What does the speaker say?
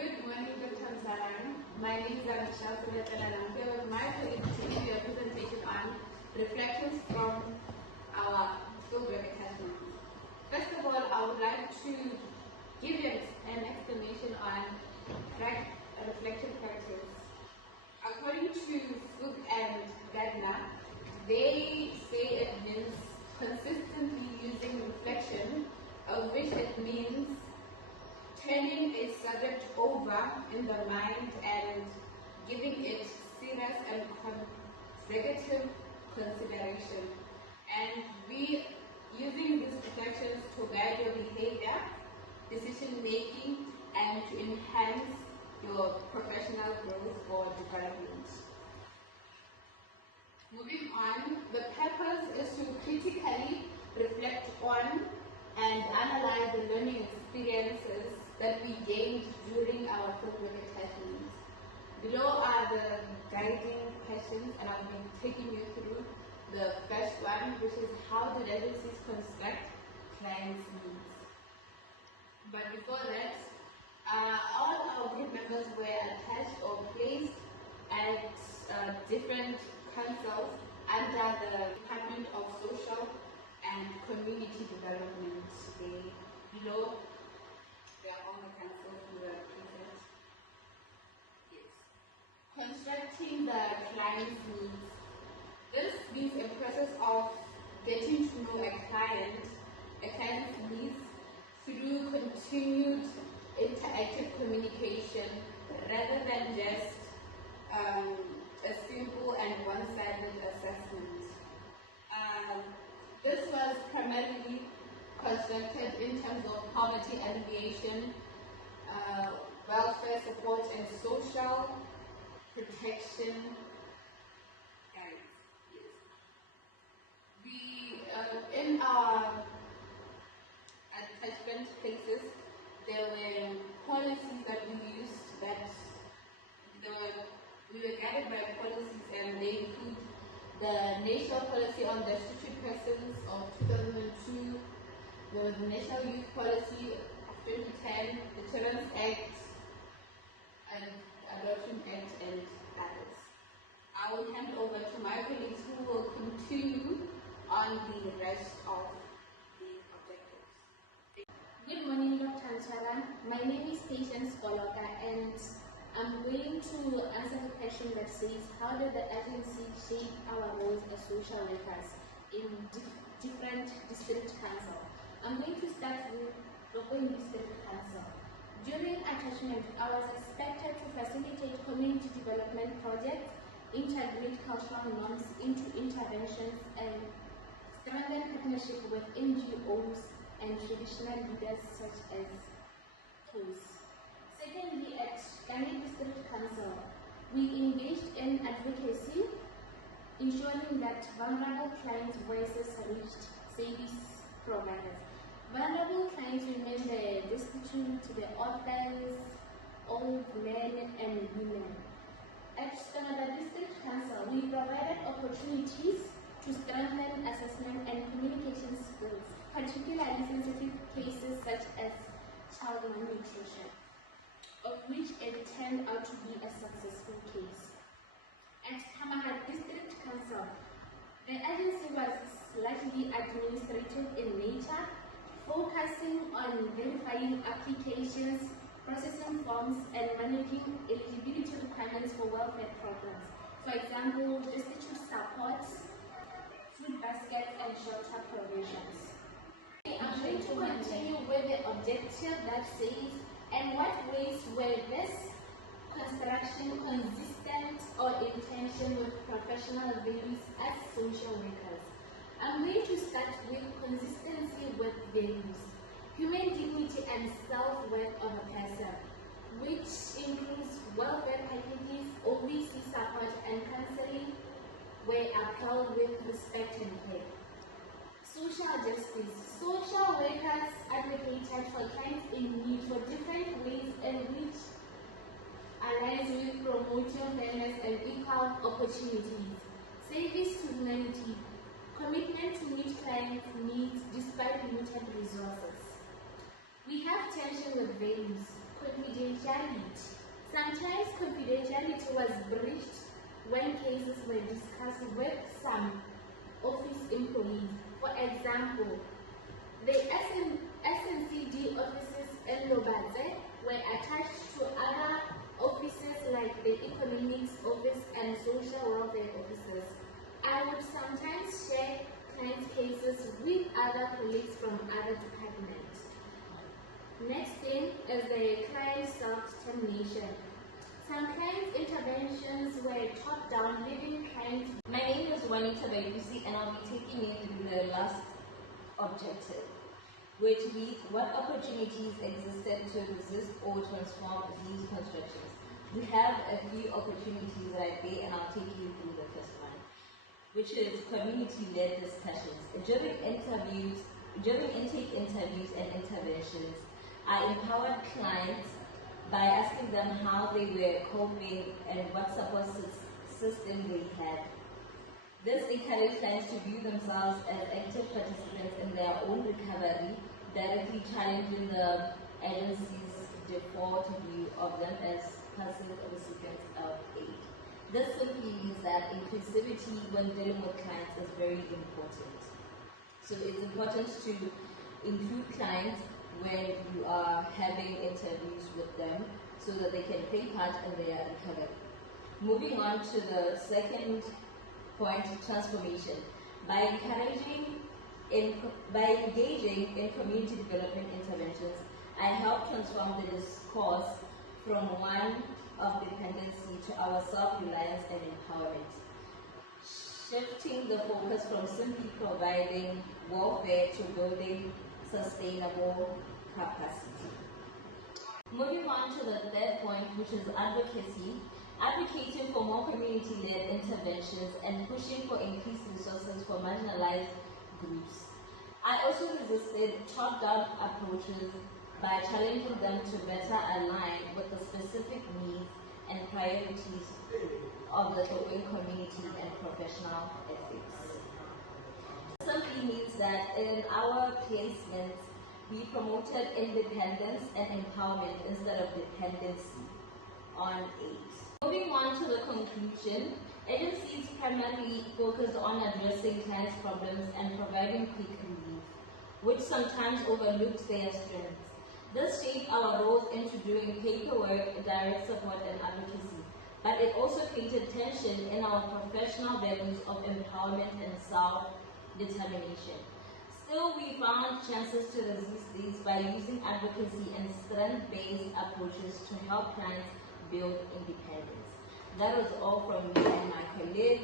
Good morning, Dr. Saran. My name is Anisha Sulatan and I'm here with my colleague to give you a presentation on reflections from our fieldwork attachments. First of all, I would like to give you an explanation on reflection practice. According to Fook and Gardner, they say it means consistently using reflection, of which it means turning a subject over in the mind and giving it serious and consecutive consideration. And we using these reflections to guide your behavior, decision making, and to enhance your professional growth or development. Moving on, the purpose is to critically reflect on and analyze the learning experiences that we gained during our fieldwork attachments. Below are the guiding questions, and I'll be taking you through the first one, which is how do agencies construct clients' needs. But before that, all our group members were attached or placed at different councils under the Department of Social and Community Development. Below, they are on the council who are present. Yes. Constructing the client's needs. This means a process of getting to know a client's needs through continued interactive communication rather than just a simple and one-sided assessment. This was primarily constructed in terms of poverty alleviation, welfare support, and social protection. In our attachment places, there were policies that we used we were guided by policies, and they include the National Policy on Destitute Persons of 2002, the National Youth Policy of 2010, the Children's Act, and Adoption Act, and others. I will hand over to my colleagues who will continue on the rest of the objectives. Good morning, Dr. Ansara. My name is Patience Koloka, and I'm going to answer the question that says, how did the agency shape our roles as social workers in different district councils? I'm going to start with Lokoni District Council. During attachment, I was expected to facilitate community development projects, integrate cultural norms into interventions, and strengthen partnership with NGOs and traditional leaders such as COS. Secondly, at Gani District Council, we engaged in advocacy, ensuring that vulnerable clients' voices reached service providers. Vulnerable clients remain the destitute, the orphans, old men, and women. At Canada District Council, we provided opportunities to strengthen assessment and communication skills, particularly sensitive cases such as child malnutrition, of which it turned out to be a successful case. At Hammahat District Council, the agency was largely administrative in nature, focusing on verifying applications, processing forms, and managing eligibility requirements for welfare programs. For example, destitute supports, food baskets, and shelter provisions. I'm going to continue with the objective that says, and what ways were this construction consistent or in tension with professional values as social workers? I'm going to start with consistency with values, human dignity and self-worth of a person, which includes welfare packages, OBC support, and counseling were upheld with respect and care. Social justice. Social workers advocated for clients in need for different ways in which aligns with promoting fairness and equal opportunities. Service to humanity. Commitment to meet clients' needs despite limited resources. We have tension with values. confidentiality. Sometimes confidentiality was breached when cases were discussed with some office employees. For example, the SNCD offices in Lobatse were attached to other offices like the Economics Office and Social Welfare Offices. I would sometimes share clients' cases with other colleagues from other departments. Next thing is the client self-determination. Some client interventions were top-down, leaving clients. My name is Juanita Belusi, and I'll be taking you through the last objective, which reads what opportunities existed to resist or transform these constructions. We have a few opportunities right there, and I'll take you through the first one, which is community-led discussions. During intake interviews and interventions, I empowered clients by asking them how they were coping and what support system they had. This encouraged clients to view themselves as active participants in their own recovery, directly challenging the agency's default view of them as passive recipients of aid. This simply means that inclusivity when dealing with clients is very important. So it's important to include clients when you are having interviews with them so that they can play part in their recovery. Moving on to the second point, transformation. By engaging in community development interventions, I help transform the discourse from one of dependency to our self-reliance and empowerment, shifting the focus from simply providing welfare to building sustainable capacity. Moving on to the third point, which is advocacy. Advocating for more community-led interventions and pushing for increased resources for marginalized groups. I also resisted top-down approaches by challenging them to better align with the specific needs and priorities of the Tokwe community and professional ethics. This simply means that in our placements, we promoted independence and empowerment instead of dependency on aid. Moving on to the conclusion, agencies primarily focus on addressing clients' problems and providing quick relief, which sometimes overlooks their strengths. This shaped our roles into doing paperwork, direct support, and advocacy, but it also created tension in our professional values of empowerment and self-determination. Still, we found chances to resist these by using advocacy and strength-based approaches to help clients build independence. That was all from me and my colleagues.